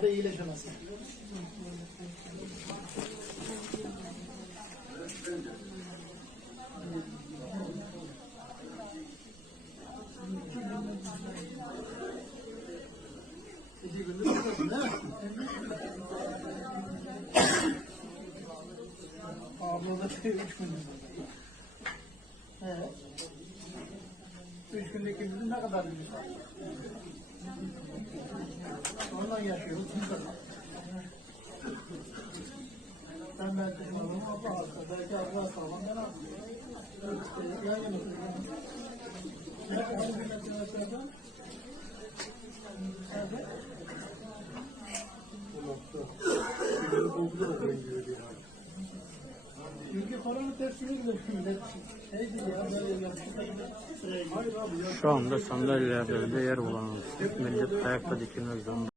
daha da iyileşemezsin. Değil mi? Üç gündür. Evet. Üç gündeki gündür ne kadar güzel. Ondan yaşıyoruz. Ben ben düşmanım, Allah hasta. Belki Allah hasta olan ben hasta. Yan. Ne bile millet şey giriyor. Şu anda sandalyelerde bile yer bulamıyoruz. Millet ayakta dikilmek zorunda.